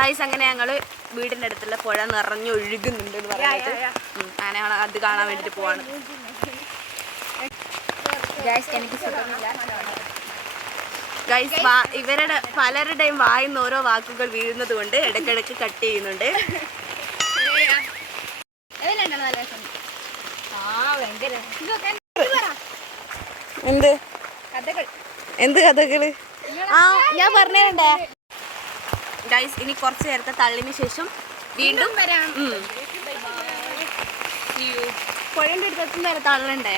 Guys അങ്ങനെ ഞങ്ങള് വീടിന്റെ അടുത്തുള്ള പുഴ നിറഞ്ഞൊഴുകുന്നുണ്ട് എന്ന് പറഞ്ഞിട്ട് അങ്ങനെ അത് കാണാൻ വേണ്ടിട്ട് പോവാണ്. ഗൈസ് ഇവരുടെ പലരുടെയും വായിന്ന് ഓരോ വാക്കുകൾ വീഴുന്നത് കൊണ്ട് ഇടയ്ക്കിടയ്ക്ക് കട്ട് ചെയ്യുന്നുണ്ട്. എന്ത് എന്ത് കഥകള്? ഞാൻ പറഞ്ഞേ. ഗൈസ് ഇനി കുറച്ച് നേരത്തെ തള്ളിന് ശേഷം വീണ്ടും വരാം. പുഴന്റെ അടുത്ത് നേരെ തള്ളണ്ടേ?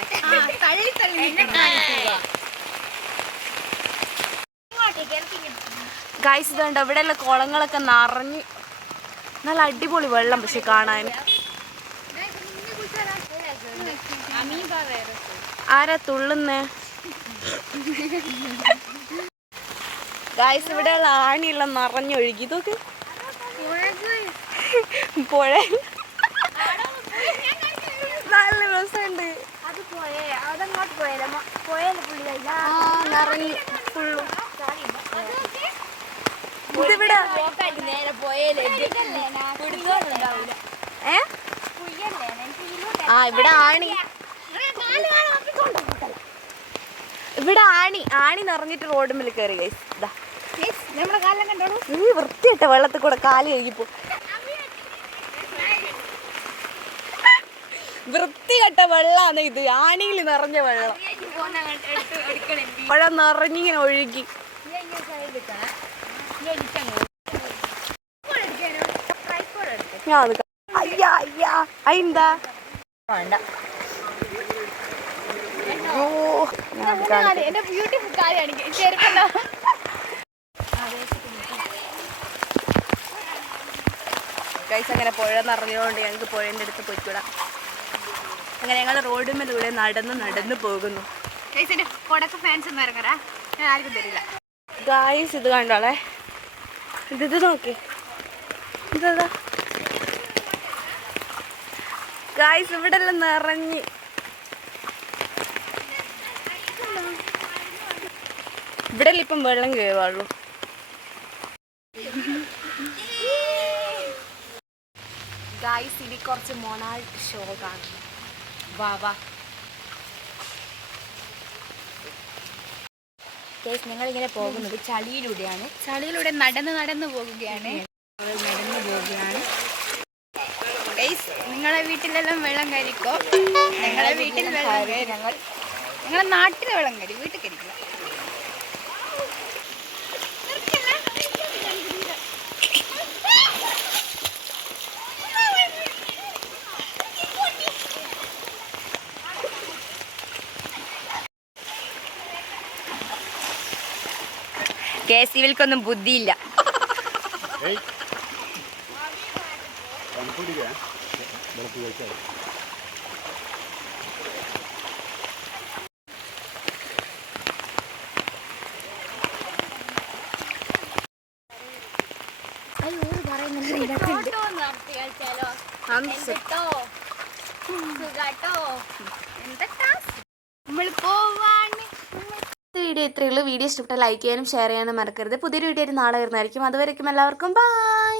ഗൈസ് ഇതുണ്ട് ഇവിടെയുള്ള കുളങ്ങളൊക്കെ നിറഞ്ഞ് നല്ല അടിപൊളി വെള്ളം. പക്ഷെ കാണാൻ ആരാ തുള്ളുന്നേ? ഗൈസ് ഇവിടെയുള്ള ആണിയെല്ലാം നിറഞ്ഞൊഴുകി. ഇതൊക്കെ പുഴ നല്ല രസമുണ്ട്. നിറഞ്ഞു ഫുള്ളും. ഇതിവിടെ ഇവിടെ ആണി ആണി നിറഞ്ഞിട്ട് റോഡ് മേൽ കയറി. ഗൈസ് വൃത്തിയിട്ട വെള്ളത്തിൽ കൂടെ കാല് കഴുകിപ്പോ. വൃത്തികെട്ട വെള്ളാണ് ഇത്. ആണിയിൽ നിറഞ്ഞ വെള്ളം. പുഴ നിറഞ്ഞിങ്ങനെ ഒഴുകി. അയ്യാ വേണ്ട. ഗൈസ് അങ്ങനെ പുഴ നിറഞ്ഞതുകൊണ്ട് ഞങ്ങൾക്ക് പുഴേൻ്റെ അടുത്ത് പോയിക്കൂടാ. അങ്ങനെ ഞങ്ങൾ റോഡിന്മേലൂടെ നടന്ന് പോകുന്നു. ഗൈസ് ഇത് കണ്ടോളെ. ഇത് നോക്കി. ഇതാ ഗൈസ് ഇവിടെ എല്ലാം നിറഞ്ഞ്. ഇവിടെ ഇപ്പം വെള്ളം കയറുള്ളൂ. ഗൈസ് ഇനി കുറച്ച് മൊണാൾട്ട് ഷോ കാണുന്നു. വാ ഗൈസ് ഞങ്ങളിങ്ങനെ പോകുന്നത് ചളിയിലൂടെയാണ്. ചളിയിലൂടെ നടന്ന് പോവുകയാണ്. ഗൈസ് നിങ്ങളെ വീട്ടിലെല്ലാം വെള്ളം കയറിക്കോ. ഞങ്ങളെ വീട്ടിൽ വെള്ളം കയറി. ഞങ്ങളെ നാട്ടിലെ വെള്ളം കയറി, വീട്ടിൽ കയറിക്കില്ല. കേസിവിൽക്കൊന്നും ബുദ്ധിയില്ല. വീഡിയോ ഇത്രയേ ഉള്ളൂ. വീഡിയോ ഇഷ്ടപ്പെട്ടാൽ ലൈക്ക് ചെയ്യാനും ഷെയർ ചെയ്യാനും മറക്കരുത്. പുതിയൊരു വീഡിയോ നാളെ വരുന്നതായിരിക്കും. അതുവരേക്കും എല്ലാവർക്കും ബൈ.